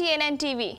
TNN TV۔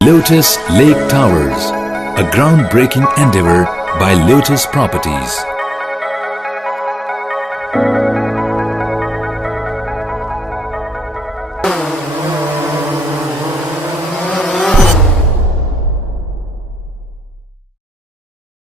Lotus Lake Towers, a groundbreaking endeavor by Lotus Properties.